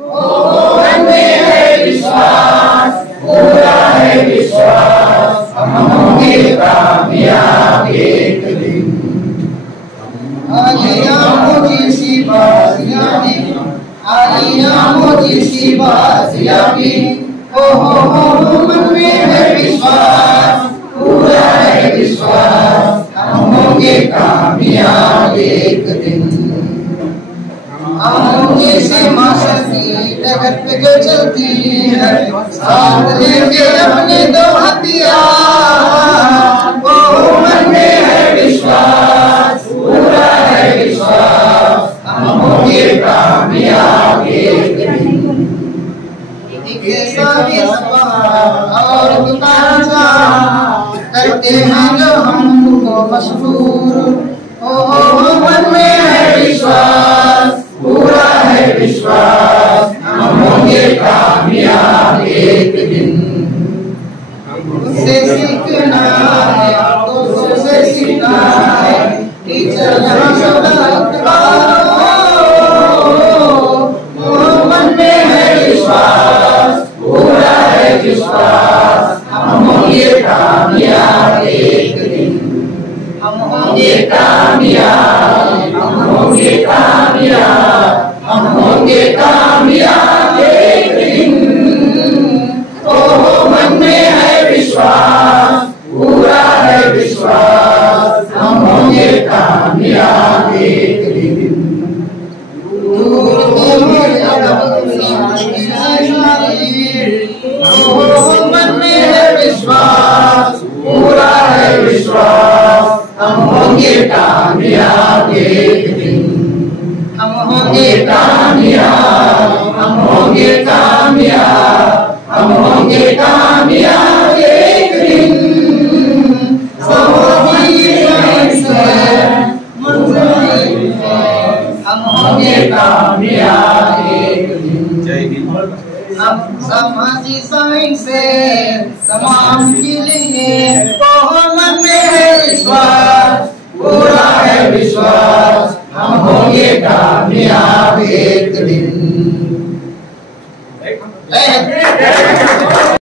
मन में है विश्वास, पूरा है विश्वास, हम होंगे कामयाब एक दिन। आलिया मोजी सी बाजिया में, आलिया मोजी सी बाजिया में, हो मन में है विश्वास, पूरा है विश्वास, हम होंगे कामयाब एक दिन। हम होंगे सीमा शक्ति जगत पे जो चलती है, साथ लेंगे अपने दो हथियार। मन में है विश्वास, पूरा है विश्वास, हम होंगे कामयाब एक दिन। और दुकान करते हैं जो हमको मशहूर, मन में है विश्वास, पूरा है विश्वास, हम होंगे कामयाब एक दिन। उससे सीखना है, दोस्तों से सीखना है, टीचर यहाँ मन में है विश्वास, पूरा है विश्वास, हम होंगे कामयाब एक दिन। हम होंगे कामयाब, हम होंगे कामयाब, हम होंगे कामयाब एक दिन। मन में है विश्वास, पूरा है विश्वास, हम होंगे कामयाब एक दिन। मन में है विश्वास, पूरा है विश्वास, हम होंगे कामयाब एक दिन। हम होंगे कामयाब, हम होंगे कामयाब, हम होंगे कामयाब एक दिन। हम होंगे कामयाब एक दिन। जय हिंद। हम समाजी साइंस से समाज के लिए मन में है विश्वास,